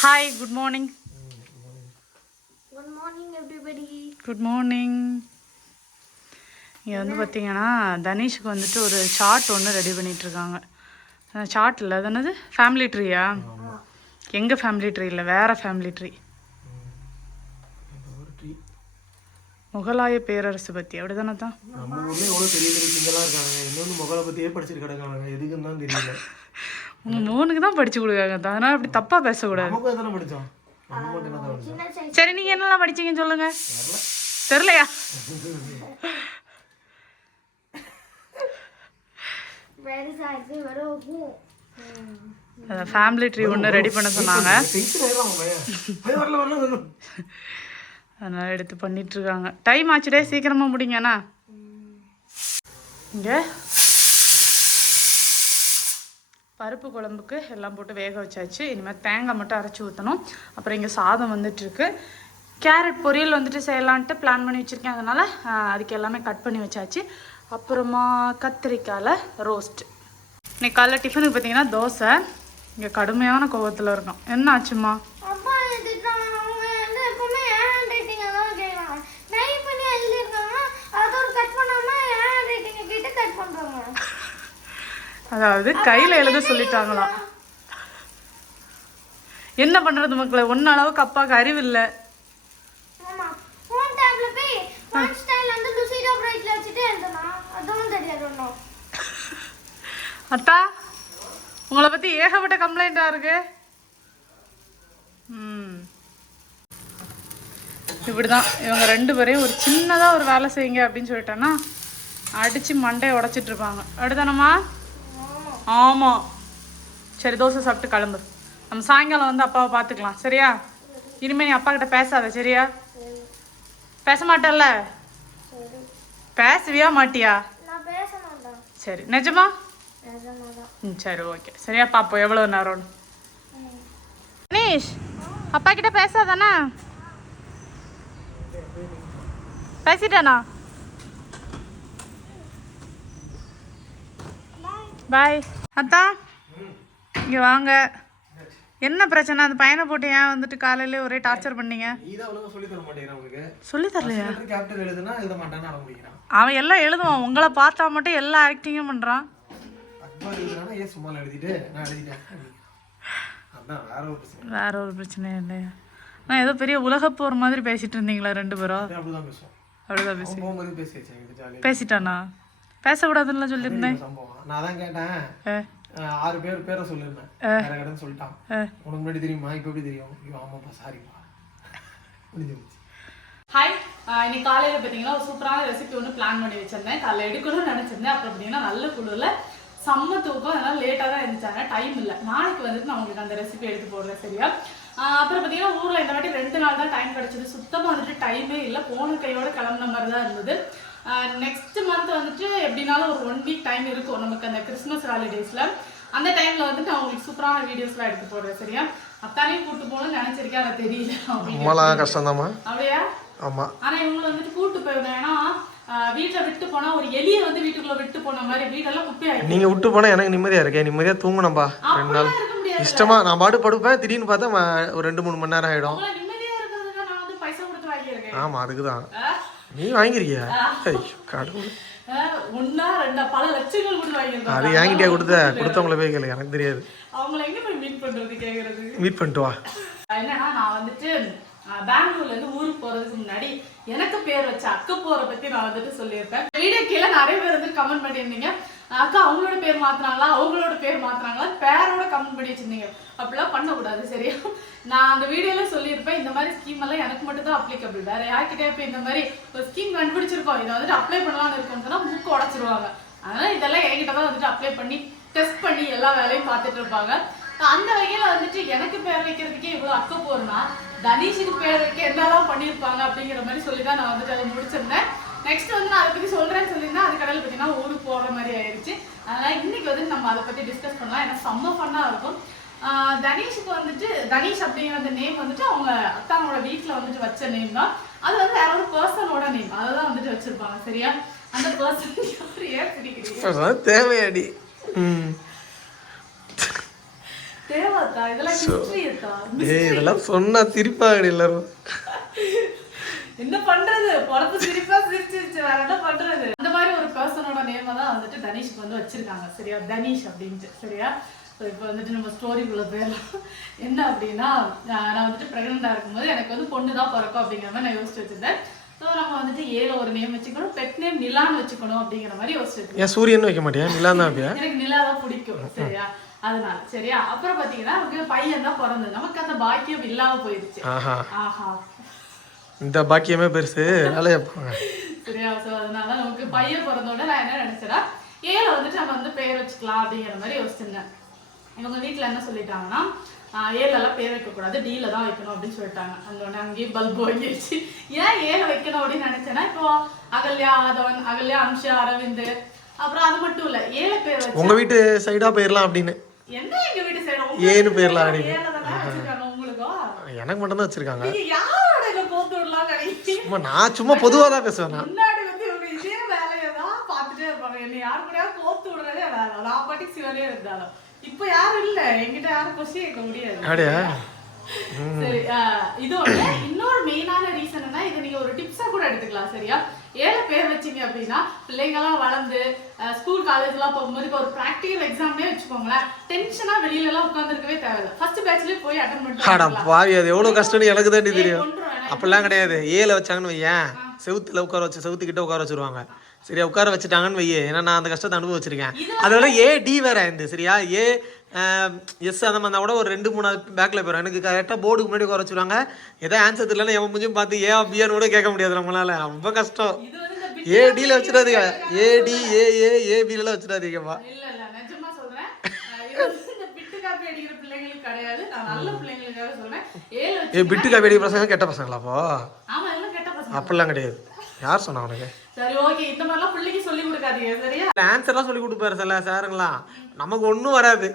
Hi good morning good morning everybody good morning இங்கே வந்து பார்த்தீங்கன்னா தனீஷுக்கு வந்துட்டு ஒரு சார்ட் ஒன்று ரெடி பண்ணிகிட்ருக்காங்க சார்ட் இல்லை அது என்னது? ஃபேமிலி ட்ரீயா எங்கள் ஃபேமிலி ட்ரீ இல்லை வேறு ஃபேமிலி ட்ரீ முகலாய பேரரசு பற்றி அப்படி தானே தான் நம்ம ஊர்ல எவ்வளோ பெரிய பெரிய கிங்கெல்லாம் இருக்காங்க. இன்னொன்று முகலை பற்றியே படிச்சிட்டு கிடக்காங்க எதுக்குன்னு தான் தெரியல. உங்கள் மோனுக்கு தான் படித்து கொடுக்காங்க அதனால் அப்படி தப்பாக பேசக்கூடாது. சரி நீங்கள் என்னெல்லாம் படிச்சீங்கன்னு தெரிலையா ஹூ அந்த ஃபேமிலி ட்ரீ ஒன்று ரெடி பண்ண சொன்னாங்க. அதனால் எடுத்து பண்ணிட்டு இருக்காங்க. டைம் ஆச்சுடே சீக்கிரமாக முடிங்கண்ணா இங்கே. பருப்பு குழம்புக்கு எல்லாம் போட்டு வேக வச்சாச்சு. இனிமேல் தேங்காய் மட்டும் அரைச்சி ஊற்றணும் அப்புறம் இங்கே சாதம் வந்துட்டுருக்கு. கேரட் பொரியல் வந்துட்டு செய்யலான்ட்டு பிளான் பண்ணி வச்சுருக்கேன். அதனால் அதுக்கு எல்லாமே கட் பண்ணி வச்சாச்சு. அப்புறமா கத்திரிக்காயில் ரோஸ்ட் இன்னைக்கு காலைல டிஃபனுக்கு பார்த்தீங்கன்னா தோசை. இங்கே கடுமையான கோவத்தில் இருக்கும். என்ன ஆச்சுமா அப்பா இதுதான் அவங்க வந்து எப்பவுமே ஹேண்ட் ரைட்டிங் தான் கேட்குறாங்க டைப் பண்ணி எழுதிருக்காங்க அதோட கட் பண்ணாம ஹேண்ட் ரைட்டிங்கை கேட்டு கட் பண்றாங்க அதாவது கையில் எழுத சொல்லிட்டாங்களாம் என்ன பண்ணுறது மக்களை? ஒன்ன அளவுக்கு அப்பாவுக்கு அறிவு இல்லை அத்தா உங்களை பற்றி ஏகப்பட்ட கம்ப்ளைண்ட்டாக இருக்கு. ம். இப்படிதான். இவங்க ரெண்டு பேரையும் ஒரு சின்னதாக ஒரு வேலை செய்யுங்க அப்படின்னு சொல்லிட்டேன்னா அடித்து மண்டையை உடச்சிட்டு இருப்பாங்க. அடுத்தானம்மா ஆமாம் சரி தோசை சாப்பிட்டு கிளம்பு. நம்ம சாயங்காலம் வந்து அப்பாவை பார்த்துக்கலாம். சரியா? இனிமேல் நீ அப்பா கிட்ட பேசாத சரியா? பேச மாட்டல்ல? பேசுவியா மாட்டியா? சரி நிஜமா? ம் சரி ஓகே. சரியா பாப்போம் எவ்வளோ நேரம்னு. கணேஷ் அப்பா கிட்ட பேசாதானா? பேசிட்டானா? பாய் அத்தா இங்கே வாங்க. என்ன பிரச்சனை? அந்த பையனை போட்டு ஏன் வந்துட்டு காலையில ஒரே டார்ச்சர் பண்ணீங்க? சொல்லி தரலையா? அவன் எல்லாம் எழுதுவான். உங்களை பார்த்தா மட்டும் எல்லா ஆக்டிங்கும் அதான் வேற ஒரு பிரச்சனை. இல்லையா. நான் ஏதோ பெரிய உலகப்போர் மாதிரி பேசிட்டு இருந்தீங்களா ரெண்டு பேரும். அப்படிதான் பேசுவோம். அப்படிதான் பேசி பேசிட்டானா? பேசக்கூடாதுன்னு சொல்லியிருந்தேன். சம்பவம். நான் தான் கேட்டேன். ஆறு பேர் பேரை சொல்லிருந்தேன் வேற கடன் சொல்லிட்டான். உனக்கு முன்னாடி தெரியுமா? இப்போ எப்படி தெரியும்? ஐயோ ஆமாப்பா சாரிப்பா முடிஞ்சிருச்சு ஹாய் இன்னைக்கு காலையில் பார்த்தீங்கன்னா ஒரு சூப்பரான ரெசிபி ஒன்று பிளான் பண்ணி வச்சிருந்தேன். காலைல எடுக்கணும்னு நினச்சிருந்தேன். அப்புறம் பார்த்தீங்கன்னா நல்ல குழுவில் செம்ம தூக்கம். அதனால லேட்டாக தான் இருந்துச்சாங்க டைம் இல்லை. நாளைக்கு வந்துட்டு நான் உங்களுக்கு அந்த ரெசிபி எடுத்து போடுறேன் சரியா? அப்புறம் பார்த்தீங்கன்னா ஊரில் இந்த வாட்டி ரெண்டு நாள் தான் டைம் கிடச்சிது. சுத்தமாக வந்துட்டு டைமே இல்லை. போன கையோட கிளம்புன மாதிரி தான் இருந்தது. நெக்ஸ்ட் மந்த் வந்துட்டு எப்படினாலும் ஒரு ஒன் வீக் டைம் இருக்கும் நமக்கு அந்த கிறிஸ்மஸ் ஹாலிடேஸில் அந்த டைமில் வந்துட்டு நான் உங்களுக்கு சூப்பரான வீடியோஸ்லாம் எடுத்து போடுறேன் சரியா? அத்தானையும் கூட்டு போகணும்னு நினச்சிருக்கேன் அதை தெரியல. அம்மாலாம் கஷ்டம்தாம்மா. அப்படியா? ஆமாம் ஆனா இவங்களை வந்துட்டு கூட்டு போயிருந்தேன் ஏன்னா வீட்டுல விட்டு போனா ஒரு எலிய வந்து வீட்டுக்குள்ள விட்டு போன மாதிரி வீடெல்லாம் குப்பையாயிடும் நீங்கள் விட்டு போனால் எனக்கு நிம்மதியாக இருக்கேன் நிம்மதியாக தூங்கணும்பா. ரெண்டு நாள். இஷ்டமா நான் பாட்டு படுப்பேன் திடீர்னு பார்த்தா ஒரு ரெண்டு மூணு மணி நேரம் வாங்கியிருக்கேன். ஆமாம் அதுக்கு தான் நீ வாங்கிருக்கியா? ஐயோ கடவுள். அது என்கிட்டயே கொடுத்த கொடுத்தவங்கள போய் கேளு எனக்கு தெரியாது. அவங்கள எங்க போய் மீட் பண்றது கேக்குறது? மீட் பண்ணிட்டு வா. என்னன்னா நான் வந்துட்டு பெங்களூர்ல இருந்து ஊருக்கு போறதுக்கு முன்னாடி எனக்கு பேர் வச்ச அக்க போற பத்தி நான் வந்துட்டு சொல்லியிருப்பேன். வீடியோ கீழே நிறைய பேர் வந்து கமெண்ட் பண்ணியிருந்தீங்க. அக்கா அவங்களோட பேர் மாத்துறாங்களா? அவங்களோட பேர் மாத்துறாங்களா? பேரோட கமெண்ட் பண்ணி வச்சிருந்தீங்க. அப்படிலாம் பண்ணக்கூடாது சரியா? நான் அந்த வீடியோல சொல்லியிருப்பேன் இந்த மாதிரி ஸ்கீம் எல்லாம் எனக்கு மட்டும் தான் அப்ளிகபிள் வேற யார்கிட்டயா போய் இந்த மாதிரி ஒரு ஸ்கீம் கண்டுபிடிச்சிருக்கோம். இதை வந்துட்டு அப்ளை பண்ணலாம்னு இருக்கோம்னு சொன்னா மூக்க உடச்சிருவாங்க. அதனால இதெல்லாம் என்கிட்ட தான் வந்துட்டு அப்ளை பண்ணி டெஸ்ட் பண்ணி எல்லா வேலையும் பார்த்துட்டு இருப்பாங்க. அந்த வகையில வந்துட்டு எனக்கு பேர் வைக்கிறதுக்கே இவ்வளவு அக்க போறேன்னா தனீஷுக்கு பேர் வைக்க என்னெல்லாம் பண்ணியிருப்பாங்க அப்படிங்கிற மாதிரி சொல்லி தான் நான் வந்துட்டு அதை முடிச்சிருந்தேன். நெக்ஸ்ட் வந்து நான் அதை பத்தி சொல்றேன்னு சொல்லியிருந்தேன் அது கடையில் பார்த்தீங்கன்னா ஊருக்கு போற மாதிரி ஆயிடுச்சு அதனால இன்னைக்கு வந்து நம்ம அதை பத்தி டிஸ்கஸ் பண்ணலாம். ஏன்னா செம்ம ஃபன்னா இருக்கும். தனீஷுக்கு வந்துட்டு தனீஷ் அப்படிங்கிற அந்த நேம் வந்துட்டு அவங்க அத்தானோட வீட்டில் வந்துட்டு வச்ச நேம் தான். அது வந்து வேற ஒரு பர்சனோட நேம் அதை தான் வந்துட்டு வச்சிருப்பாங்க. சரியா? அந்த பர்சன் யார்? ஏன் பிடிக்கிறீங்க தேவையாடி. இதெல்லாம் சொன்னா சிரிப்பாங்க எல்லாரும். என்ன பண்றது? பொழப்பு சிரிப்பா சிரிச்சிருச்சு. வேற என்ன பண்றது? அந்த மாதிரி ஒரு பர்சனோட நேம தான் வந்துட்டு தனீஷ்க்கு வந்து வச்சிருக்காங்க. சரியா? தனீஷ் அப்படின்ட்டு. சரியா? ஸோ இப்போ வந்துட்டு நம்ம ஸ்டோரிக்குள்ள போயிடலாம். என்ன அப்படின்னா நான் வந்துட்டு ப்ரெக்னெண்டாக இருக்கும்போது எனக்கு வந்து பொண்ணு தான் பிறக்கும் அப்படிங்கிற மாதிரி நான் யோசிச்சு வச்சிருந்தேன். ஸோ நம்ம வந்துட்டு ஏல ஒரு நேம் வச்சுக்கணும். பெட் நேம் நிலான்னு வச்சுக்கணும் அப்படிங்கிற மாதிரி யோசிச்சு வச்சிருந்தேன். ஏன் சூரியன் வைக்க மாட்டியா? நிலா தான் எனக்கு நிலா தான் பிடிக்கும். சரியா? அதனால சரியா? அப்புறம் பாத்தீங்கன்னா பையன் தான் பிறந்தது. நமக்கு அந்த பாக்கியம் இல்லாம போயிடுச்சு. ஆஹா. ஆஹா. இந்த பாக்கியமே பெருசு. வைப்பாங்க சரியா ஸோ அதனால நமக்கு பையன் பிறந்தோட நான் என்ன நினைச்சேன்னா ஏல வந்துட்டு நம்ம வந்து பேர் வச்சுக்கலாம் அப்படிங்கிற மாதிரி யோசிச்சிருந்தேன். இவங்க வீட்ல என்ன சொல்லிட்டாங்கன்னா ஆஹ் ஏல எல்லாம் பேர் வைக்கக்கூடாது டீல தான் வைக்கணும் அப்படின்னு சொல்லிட்டாங்க. அந்த உடனே அங்கேயே பல்பு வாங்கிடுச்சு. ஏன் ஏல வைக்கணும் அப்படின்னு நினைச்சேன்னா இப்போ அகல்யா ஆதவன் அகல்யா அம்ஷா அரவிந்த் அப்புறம் அது மட்டும் இல்ல ஏல பேர் வச்சு உங்க வீட்டு சைடா போயிடலாம் அப்படின்னு. என்ன எங்க வீட்டு சைடு ஏன்னு பேர்லாம் உங்களுக்கோ எனக்கு மட்டும் தான் வச்சிருக்காங்க நீங்க யாரோட இதை போட்டு விடலாம் சும்மா நான் சும்மா பொதுவா தான் பேசுவேன் நான். முன்னாடி வந்து இவங்க இதே வேலையை தான் பார்த்துட்டே இருப்பாங்க. என்ன யாரு கூடயாவது விடுறதே வேலை நான் பாட்டுக்கு சிவனே இருந்தாலும். இப்போ யாரும் இல்ல. என்கிட்ட யாரும் கொஸ்டின் கேட்க முடியாது. அப்படியா? சரி ஆஹ் இது ஒண்ணு. இன்னொரு மெயினான ரீசன் என்ன இது நீங்க ஒரு டிப்ஸா கூட எடுத்துக்கலாம் சரியா? ஏழை பேர் வச்சீங்க அப்படின்னா பிள்ளைங்கெல்லாம் வளர்ந்து ஸ்கூல் காலேஜ் எல்லாம் போகும்போது இப்போ ஒரு ப்ராக்டிகல் எக்ஸாம்னே வச்சுக்கோங்களேன். டென்ஷனா வெளியில எல்லாம் உட்காந்துருக்கவே தேவையில்ல. ஃபர்ஸ்ட் பேட்ச்லயே போய் அட்டன் அடா பண்ணிட்டு பாவி அது எவ்வளவு கஷ்டம்னு எனக்கு தெரியும். அப்படிலாம் கிடையாது. ஏல வச்சாங்கன்னு வையேன். செவுத்துல உட்கார வச்சு செவுத்துக்கிட்ட உட்கார வச்சிருவாங்க. சரியா உட்கார வச்சுட்டாங்கன்னு வையே. ஏன்னா நான் அந்த கஷ்டத்தை அனுபவிச்சிருக்கேன். அதோட ஏ டி வேற இந்த சரியா? ஏ எஸ் அந்த மாதிரி கூட ஒரு ரெண்டு மூணு பேக்கில் போயிடும் எனக்கு கரெக்டாக போர்டுக்கு முன்னாடி உட்கார வச்சுருவாங்க. ஏதோ ஆன்சர் தெரியலன்னா எவன் முடிஞ்சும் பார்த்து ஏ பியான்னு கூட கேட்க முடியாது நம்மளால. ரொம்ப கஷ்டம். இது வந்து இந்த bit ஏ டியில் வச்சிடாதீங்க. ஏடி ஏ ஏ ஏ பிலாம் வச்சிடாதீங்கப்பா கிடையாது. நான் நல்ல பிள்ளைங்களுக்காக சொல்றேன். ஏழு ஏ வச்சு பிட்டு காப்பி அடிக்கிற பசங்க கெட்ட பசங்களா அப்போ? ஆமா எல்லாம் கெட்ட பசங்க. அப்படிலாம் கிடையாது. யார் சொன்னா உனக்கு? சரி ஓகே இந்த மாதிரிலாம் பிள்ளைக்கு சொல்லி கொடுக்காதீங்க சரியா? ஆன்சர்லாம் சொல்லி கொடுப்பாரு சில சாருங்களா நமக்கு ஒன்றும் வராது.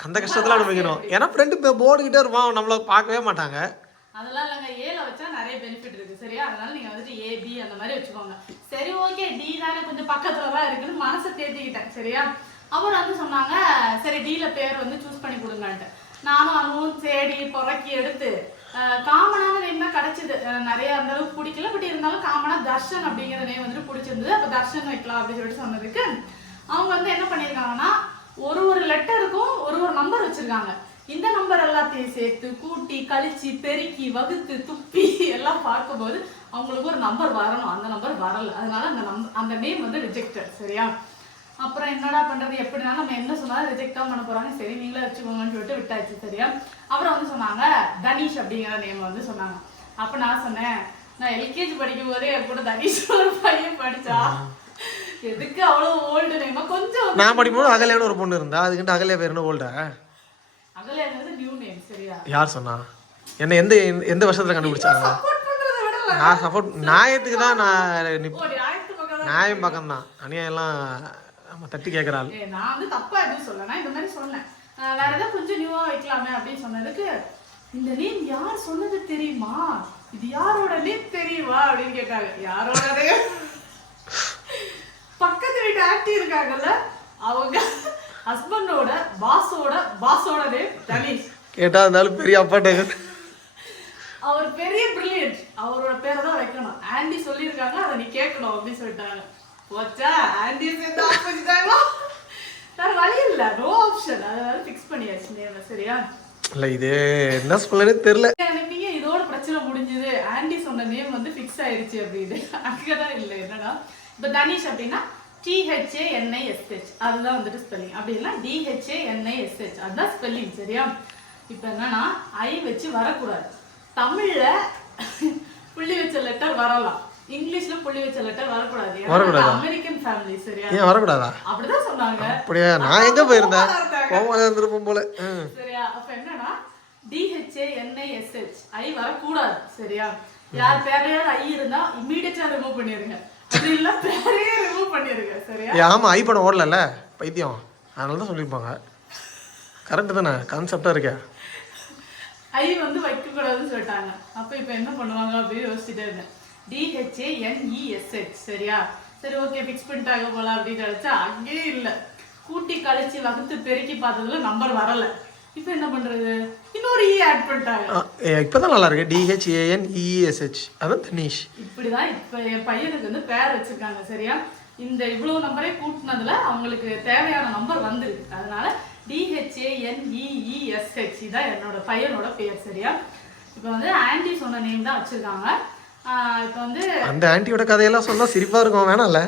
அந்த கஷ்டத்தில் அனுபவிக்கணும். ஏன்னா ஃப்ரெண்டு போர்டு கிட்டே இருப்பான். நம்மள பார்க்கவே மாட்டாங்க. அதெல்லாம் இல்லைங்க. ஏல வச்சா நிறைய பெனிஃபிட் இருக்கு சரியா? அதனால நீங்க வந்துட்டு ஏ பி அந்த மாதிரி வச்சுக்கோங்க. சரி ஓகே டி தானே கொஞ்சம் பக்கத்துல தான் இருக்குன்னு மனசை தேத்திக்கிட்டேன் சரியா? அப்புறம் வந்து சொன்னாங்க சரி டீல பேர் வந்து சூஸ் பண்ணி கொடுங்கன்ட்டு. நானும் அதுவும் தேடி புறக்கி எடுத்து காமனான நேம் தான் கிடைச்சது. நிறைய அந்த அளவுக்கு பிடிக்கல பட் இருந்தாலும் காமனா தர்ஷன் அப்படிங்கிற நேம் வந்துட்டு பிடிச்சிருந்தது. அப்போ தர்ஷன் வைக்கலாம் அப்படின்னு சொல்லிட்டு சொன்னதுக்கு அவங்க வந்து என்ன பண்ணியிருக்காங்கன்னா ஒரு ஒரு லெட்டருக்கும் ஒரு ஒரு நம்பர் வச்சிருக்காங்க. இந்த நம்பர் எல்லாத்தையும் சேர்த்து கூட்டி கழிச்சு பெருக்கி வகுத்து துப்பி எல்லாம் பார்க்கும்போது அவங்களுக்கு ஒரு நம்பர் வரணும். அந்த நம்பர் வரல. அதனால அந்த நம் அந்த நேம் வந்து ரிஜெக்டட் சரியா? அப்புறம் என்னடா பண்றது? எப்படினா நம்ம என்ன சொன்னாலும் ரிஜெக்ட் தான் பண்ண போறாங்க. சரி நீங்களே வச்சுக்கோங்கன்னு சொல்லிட்டு விட்டாச்சு சரியா? அப்புறம் வந்து சொன்னாங்க தனீஷ் அப்படிங்கிற நேம் வந்து சொன்னாங்க. அப்ப நான் சொன்னேன் நான் எல்கேஜி படிக்கும் போதே என் கூட தனீஷ் ஒரு பையன் படிச்சா? எதுக்கு அவ்வளவு ஓல்டு நேமா கொஞ்சம் நான் படிக்கும்போது அகலையான ஒரு பொண்ணு இருந்தா அதுக்கிட்ட அகலையா பேர் என்ன ஓல்டா அகலையாங்கிறது நியூ நேம் சரியா? யார் சொன்னா? என்ன எந்த எந்த வருஷத்துல கண்டுபிடிச்சாங்க நான் சப்போர்ட் நியாயத்துக்கு தான் நான் நியாயம் பக்கம் தான் அநியாயம் நம்ம தட்டி கேட்குறாள் நான் வந்து தப்பா எதுவும் சொல்லல. நான் இந்த மாதிரி சொன்னேன். வேற ஏதாவது கொஞ்சம் நியூவா வைக்கலாமே அப்படின்னு சொன்னதுக்கு இந்த நேம் யார் சொன்னது தெரியுமா? இது யாரோட நேம் தெரியுமா? அப்படின்னு கேட்டாங்க. யாரோட? பக்கத்து வீட்டு ஆக்டி இருக்காங்கல்ல அவங்க ஹஸ்பண்டோட பாஸோட பாஸோட நேம் தனீஷ் கேட்டா இருந்தாலும் பெரிய அப்பாட்ட அவர் பெரிய பிரில்லியன்ட் அவரோட பேரை தான் வைக்கணும். ஆண்டி சொல்லியிருக்காங்க அதை நீ கேட்கணும் அப்படின்னு சொல்லிட்டாங்க. போச்சா? ஆண்டி சேர்ந்து ஆப்போசிட்டாங்களா வேற வழி இல்ல. நோ ஆப்ஷன் அதனால ஃபிக்ஸ் பண்ணியாச்சு நேம் சரியா? இல்லை இது என்ன நினைப்பீங்க இதோட பிரச்சனை முடிஞ்சது. ஆண்டி சொன்ன நேம் வந்து ஃபிக்ஸ் ஆயிருச்சு அப்படின்னு. அங்கதான் இல்லை. என்னன்னா இப்போ தனீஷ் அப்படின்னா டிஹெச்ஏ என்ஐஎஸ்ஹெச் அதுதான் வந்துட்டு ஸ்பெல்லிங் அப்படி இல்லை டிஹெச்ஏ என்ஐஎஸ்ஹெச் அதுதான் ஸ்பெல்லிங் சரியா? இப்போ என்னன்னா ஐ வச்சு வரக்கூடாது. தமிழ்ல புள்ளி வச்ச லெட்டர் வரலாம். இங்கிலீஷ்ல புள்ளி வச்ச லெட்டர் வரக்கூடாது. வரக்கூடாதா? அமெரிக்கன் ஃபேமிலி சரியா? ஏன் வரக்கூடாதா? அப்படிதான் சொன்னாங்க. அப்படியா? நான் எங்க போயிருந்தேன். கோவமா இருந்திருப்போம் போல. சரியா? அப்ப என்னன்னா டிஹெச்ஏ என்ஐஎஸ்ஹெச் ஐ வரக்கூடாது சரியா? யார் பேரையாவது ஐ இருந்தா இம்மீடியட்டா ரிமூவ் பண்ணிருங்க. அப்படி இல்ல பேரையே ரிமூவ் பண்ணிருங்க சரியா? ஆமா ஐ படம் ஓடலல்ல? பைத்தியம். அதனால தான் சொல்லியிருப்பாங்க. கரெக்டு தானே? கான்செப்டாக இருக்கே. ஐ வந்து வைக்க கூடாதுன்னு சொல்லிட்டாங்க. அப்ப இப்ப என்ன பண்ணுவாங்க அப்படின்னு யோசிச்சுட்டே இருந்தேன். டிஹெச்ஏ என்இஎஸ்ஹெச் சரியா? சரி ஓகே ஃபிக்ஸ் பண்ணிட்டாங்க போல அப்படின்னு நினைச்சா அங்கேயே இல்ல. கூட்டி கழிச்சு வகுத்து பெருக்கி பார்த்ததுல நம்பர் வரல. இப்போ என்ன பண்றது? இன்னொரு இ ஆட் பண்ணிட்டாங்க. இப்பதான் நல்லா இருக்கு. டிஹெச்ஏஎன் இஎஸ்ஹெச் அதான் தனீஷ். இப்படிதான் இப்ப என் பையனுக்கு வந்து பேர் வச்சிருக்காங்க சரியா? இந்த இவ்வளவு நம்பரே கூட்டினதுல அவங்களுக்கு தேவையான நம்பர் வந்துருக்கு. அதனால டிஹெச்ஏஎன்இஇஎஸ்ஹெச் தான் என்னோட பையனோட பேர் சரியா? இப்போ வந்து ஆன்டி சொன்ன நேம் தான் வச்சிருக்காங்க. இப்போ வந்து அந்த ஆன்ட்டியோட கதையெல்லாம் சொன்னா சிரிப்பா இருக்கும் வேணாம்ல?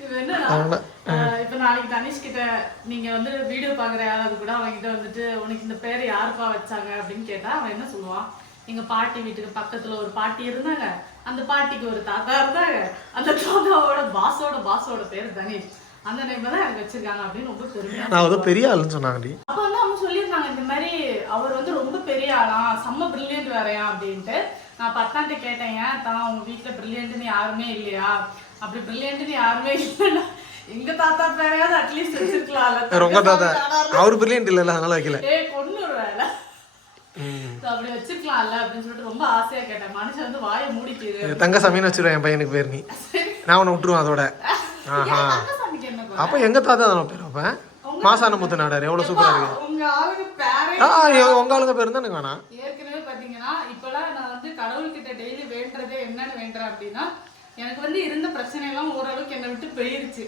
இப்போ ஆஹ் இப்போ நாளைக்கு தனிஷ் கிட்ட நீங்க வந்து வீடியோ பாக்குற யாராவது கூட அவங்க கிட்ட வந்துட்டு உனக்கு இந்த பேர் யாருப்பா வச்சாங்க? அப்படின்னு கேட்டா அவன் என்ன சொல்லுவான்? எங்க பாட்டி வீட்டுக்கு பக்கத்துல ஒரு பாட்டி இருந்தாங்க. அந்த பாட்டிக்கு ஒரு தாத்தா இருந்தாங்க. அந்த தாத்தாவோட பாஸோட பாஸோட பேர் தனிஷ். அந்த நேம் தான் எனக்கு வச்சிருக்காங்க அப்படின்னு ரொம்ப பெருமையா நான் வந்து பெரிய ஆளுன்னு சொன்னாங்கடி. அப்போ வந்து அவங்க சொல்லியிருந்தாங்க இந்த மாதிரி அவர் வந்து ரொம்ப பெரிய ஆளாம் செம்ம பிரில்லியன்ட் வேறையா? அப்படின்ட்டு. நான் பத்தாண்டு கேட்டேன் ஏன் தான் உங்க வீட்டுல பிரில்லியன்ட்னு யாருமே இல்லையா? அப்படி பிரில்லியன்ட்னு யாருமே இல்லைன்னா எங்க தாத்தா பேரையாவது அட்லீஸ்ட் வச்சிருக்கலாம்ல ரொம்ப தாத்தா அவர் பிரில்லியன்ட் இல்லைல்ல அதனால வைக்கல. ஏய் கொண்டு வேலை. அப்படி வச்சிருக்கலாம்ல அப்படின்னு சொல்லிட்டு ரொம்ப ஆசையா கேட்டேன். மனுஷன் வந்து வாயை மூடிட்டு தங்க சமீன் வச்சிருவேன் என் பையனுக்கு பேர் நீ. நான் உன்னை விட்டுருவேன் அதோட. ஆஹா? அப்ப எங்க தாத்தா தான் பேர் வைப்பேன் மாசான முத்து நாடார் எவ்வளவு சூப்பரா இருக்கு உங்க ஆளுங்க பேரே உங்க ஆளுங்க பேர் தான் எனக்கு வேணாம் ஏற்கனவே பாத்தீங்கன்னா இப்பெல்லாம் கடவுள்கிட்ட டெய்லி வேண்டுறதே என்னன்னு வேண்டுறேன் அப்படின்னா எனக்கு வந்து இருந்த பிரச்சனை எல்லாம் ஓரளவுக்கு என்னை விட்டு போயிருச்சு.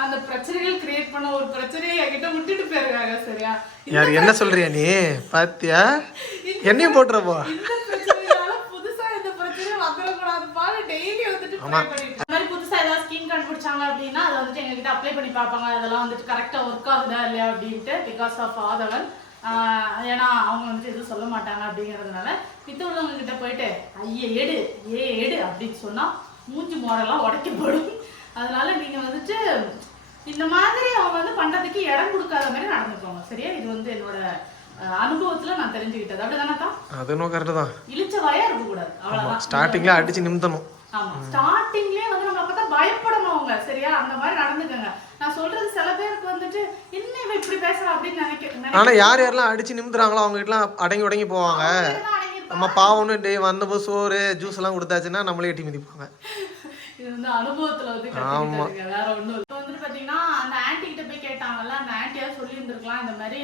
அந்த பிரச்சனைகள் கிரியேட் பண்ண ஒரு பிரச்சனையை என்கிட்ட விட்டுட்டு போயிருக்காங்க சரியா? யார் என்ன சொல்றியா நீ? பாத்தியா? என்னையும் போட்டுறப்போ புதுசா இந்த பிரச்சனை வந்துடக்கூடாதுப்பா டெய்லி வந்துட்டு இந்த மாதிரி புதுசா ஏதாவது ஸ்கீம் கண்டுபிடிச்சாங்க அப்படின்னா அதை வந்துட்டு எங்ககிட்ட அப்ளை பண்ணி பார்ப்பாங்க. அதெல்லாம் வந்துட்டு கரெக்டா ஒர்க் ஆகுதா இல்லையா அப்படின்ட்டு பிகாஸ் ஆஃப் ஆதவன். ஏன்னா அவங்க வந்துட்டு எதுவும் சொல்ல மாட்டாங்க அப்படிங்கிறதுனால மித்த உள்ளவங்க கிட்ட போயிட்டு ஐயே எடு ஏ எடு அப்படின்னு சொன்னா மூஞ்சி மோரெல்லாம் உடைக்கப்படும். அதனால நீங்க வந்துட்டு இந்த மாதிரி அவங்க வந்து பண்றதுக்கு இடம் கொடுக்காத மாதிரி நடந்துக்கோங்க சரியா? இது வந்து என்னோட அனுபவத்துல நான் தெரிஞ்சுக்கிட்டது. அப்படிதானக்கா அது கரெக்டு தான். இழிச்ச வாயா இருக்க கூடாது. அவ்வளவுதான். ஸ்டார்டிங்ல அடிச்சு நிமித்தணும். ஆமா ஸ்டார்டிங்லயே வந்து நம்ம அப்பதான் பயப்படணும் அவங்க சரியா? அந்த மாதிரி நடந்துக்கங்க. நான் சொல்றது சில பேருக்கு ஆனா யார் யாரெல்லாம் அடிச்சு நிமித்துறாங்களோ அவங்க கிட்டலாம் அடங்கி உடங்கி போவாங்க. நம்ம பாவம்னு டே வந்தபோது சோறு ஜூஸ் எல்லாம் கொடுத்தாச்சுன்னா நம்மளே எட்டி மிதிப்பாங்க. இது வந்து அனுபவத்துல வந்து கத்துக்கிட்டதுங்க வேற ஒண்ணும் இல்ல. இப்ப வந்துட்டு பாத்தீங்கன்னா அந்த கிட்ட போய் கேட்டாங்கல்ல அந்த ஆன்ட்டியா சொல்லி இருந்திருக்கலாம் இந்த மாதிரி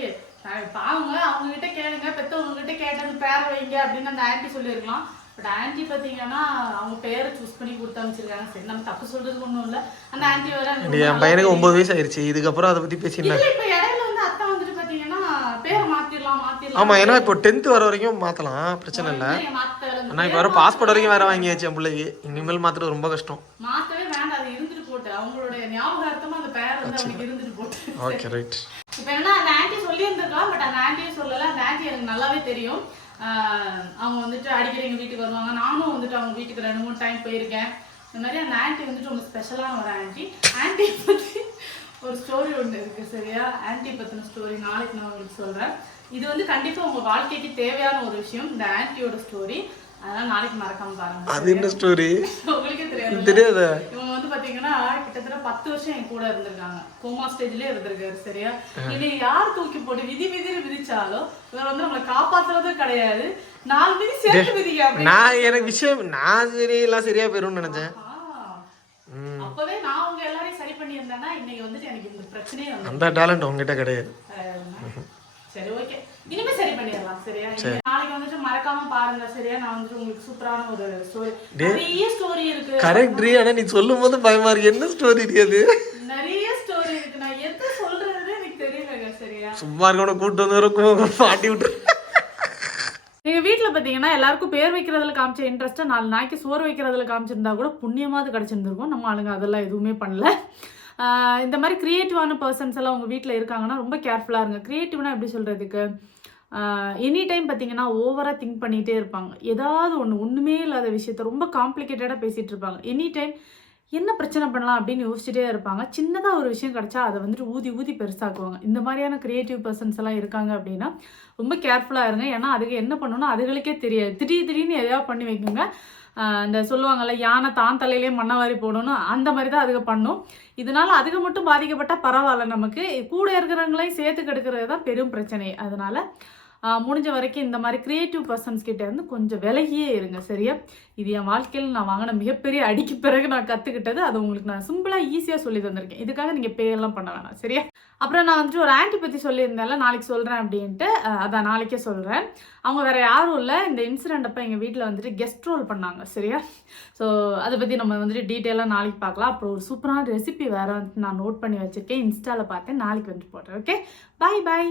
பாவங்க அவங்க கிட்ட கேளுங்க பெத்தவங்க கிட்ட கேட்டது பேர வைங்க அப்படின்னு அந்த ஆன்ட்டி சொல்லியிருக்கலாம். பட் ஆன்ட்டி பாத்தீங்கன்னா அவங்க பேரை சூஸ் பண்ணி கொடுத்து அமைச்சிருக்காங்க சரி நம்ம தப்பு சொல்றதுக்கு ஒண்ணும் இல்ல. அந்த எனக்கு இது என் பையனுக்கு ஒன்பது வயசு ஆயிருச்சு. இதுக்கப்புறம் அதை பேசினேன் இல்ல இப்ப இடையில வந்து அத்தா வந்துட்டு பாத்தீங்கன்னா பேரை மாத்திரலாம் மாத்திரலாம் ஆமா ஏன்னா இப்போ டென்த் வர வரைக்கும் மாத்தலாம். பிரச்சனை இல்லை. இல்லையே, மாத்த வேலை. இந்த ஆனா இப்போ வர பாஸ்போர்ட் வரைக்கும் வேற வாங்கியாச்சு என் பிள்ளைக்கு. இனிமேல் மாத்துறது ரொம்ப கஷ்டம். மாத்தவே வேண்டாம். அது இருந்துட்டு போட்டு. அவங்களுடைய ஞாபகார்த்தமா அந்த பேர் வந்து அவனுக்கு இருந்துட்டு போட்டு. ஓகே ரைட் இப்போ என்ன அந்த ஆன்ட்டி சொல்லி இருந்திருக்கலாம் பட் அந்த ஆன்ட்டியே சொல்லல. அந்த ஆன்ட்டி எனக்கு நல்லாவே தெரியும். அவங்க வந்துட்டு அடிக்கடி எங்கள் வீட்டுக்கு வருவாங்க. நானும் வந்துட்டு அவங்க வீட்டுக்கு ரெண்டு மூணு டைம் போயிருக்கேன். இந்த மாதிரி அந்த ஆன்ட்டி வந்துட்டு ரொம்ப ஸ்பெஷலான ஒரு ஆன்ட்டி ஆன்ட்டி பற்றி ஒரு ஸ்டோரி ஒன்று இருக்கு சரியா? ஆன்ட்டி பற்றின ஸ்டோரி நாளைக்கு நான் உங்களுக்கு சொல்கிறேன் இது வந்து கண்டிப்பாக உங்கள் வாழ்க்கைக்கு தேவையான ஒரு விஷயம் இந்த ஆன்ட்டியோட ஸ்டோரி அதனால நாளைக்கு மறக்காம பாருங்க அது என்ன ஸ்டோரி உங்களுக்கே தெரியாது தெரியாத? கிட்டத்தட்ட பத்து வருஷம் என் கூட இருந்திருக்காங்க. கோமா ஸ்டேஜ்லயே இருந்திருக்காரு சரியா? இனி யார் தூக்கி போட்டு விதி விதின்னு விதிச்சாலும் இவர் வந்து நம்மளை காப்பாத்துறதும் கிடையாது. நாலு விதி சேர்த்து அப்படி நான் எனக்கு விஷயம் நான் சரி எல்லாம் சரியா போயிரும்னு நினைச்சேன். அப்பவே நான் உங்க எல்லாரையும் சரி பண்ணி இருந்தேன்னா இன்னைக்கு வந்துட்டு எனக்கு இந்த பிரச்சனையே வந்து அந்த டேலண்ட் உங்ககிட்ட கிடையாது. சரி ஓகே இனிமே சரி பண்ணிடலாம் சரியா? நாளைக்கு வந்துட்டு மறக்காம பாருங்க சரியா? நான் வந்துட்டு உங்களுக்கு சூப்பரான ஒரு ஸ்டோரி நிறைய ஸ்டோரி இருக்கு. கரெக்ட் ஆனா நீ சொல்லும் போது பயமா இருக்கு. என்ன ஸ்டோரி அது? நிறைய ஸ்டோரி இருக்கு. நான் எது சொல்றதுன்னு எனக்கு தெரியலங்க சரியா? சும்மா இருக்கணும் கூட்டு வந்து இருக்கும் பாட்டி விட்டு எங்க வீட்ல பாத்தீங்கன்னா எல்லாருக்கும் பேர் வைக்கிறதுல காமிச்ச இன்ட்ரெஸ்ட்டை நாலு நாய்க்கு சோறு வைக்கிறதுல காமிச்சிருந்தா கூட புண்ணியமாவது கிடைச்சிருந்திருக்கும். நம்ம ஆளுங்க அதெல்லாம் எதுவுமே பண்ணல. இந்த மாதிரி க்ரியேட்டிவான பர்சன்ஸ் எல்லாம் உங்கள் வீட்டில் இருக்காங்கன்னா ரொம்ப கேர்ஃபுல்லாக இருங்க. க்ரியேட்டிவ்னா எப்படி சொல்கிறதுக்கு எனி டைம் பார்த்தீங்கன்னா ஓவராக திங்க் பண்ணிகிட்டே இருப்பாங்க. ஏதாவது ஒன்று ஒன்றுமே இல்லாத விஷயத்த ரொம்ப காம்ப்ளிகேட்டடாக பேசிகிட்டு இருப்பாங்க. எனி டைம் என்ன பிரச்சனை பண்ணலாம் அப்படின்னு யோசிச்சுட்டே இருப்பாங்க. சின்னதாக ஒரு விஷயம் கிடச்சா அதை வந்துட்டு ஊதி ஊதி பெருசாக்குவாங்க. இந்த மாதிரியான க்ரியேட்டிவ் பர்சன்ஸ் எல்லாம் இருக்காங்க அப்படின்னா ரொம்ப கேர்ஃபுல்லாக இருங்க. ஏன்னா அதுக்கு என்ன பண்ணணும்னா அதுகளுக்கே தெரியாது. திடீர் திடீர்னு எதையாவது பண்ணி வைக்குங்க. இந்த சொல்லுவாங்கள்ல யானை தான் தலையிலே மண்ணவாரி போடணும் அந்த மாதிரி தான் அதுக்கு பண்ணும். இதனால அதுக்கு மட்டும் பாதிக்கப்பட்டால் பரவாயில்ல நமக்கு. கூட இருக்கிறவங்களையும் சேர்த்து கெடுக்கிறது தான் பெரும் பிரச்சனை. அதனால முடிஞ்ச வரைக்கும் இந்த மாதிரி க்ரியேட்டிவ் பர்சன்ஸ் கிட்டே இருந்து கொஞ்சம் விலகியே இருங்க சரியா? இது என் வாழ்க்கையில் நான் வாங்கின மிகப்பெரிய அடிக்கு பிறகு நான் கற்றுக்கிட்டது அது உங்களுக்கு நான் சிம்பிளாக ஈஸியாக சொல்லி தந்திருக்கேன். இதுக்காக நீங்கள் பேரெல்லாம் பண்ண வேணாம் சரியா? அப்புறம் நான் வந்துட்டு ஒரு ஆன்ட்டி பற்றி சொல்லியிருந்தேன்ல நாளைக்கு சொல்கிறேன் அப்படின்ட்டு. அதான் நாளைக்கே சொல்கிறேன் அவங்க வேறு யாரும் இல்லை. இந்த இன்சிடெண்ட் அப்போ எங்கள் வீட்டில் வந்துட்டு கெஸ்ட் ரோல் பண்ணாங்க சரியா? ஸோ அதை பற்றி நம்ம வந்துட்டு டீட்டெயிலாக நாளைக்கு பார்க்கலாம். அப்புறம் ஒரு சூப்பரான ரெசிபி வேறு வந்துட்டு நான் நோட் பண்ணி வச்சுருக்கேன். இன்ஸ்டாவில் பார்த்தேன். நாளைக்கு வந்துட்டு போடுறேன் ஓகே பாய் பாய்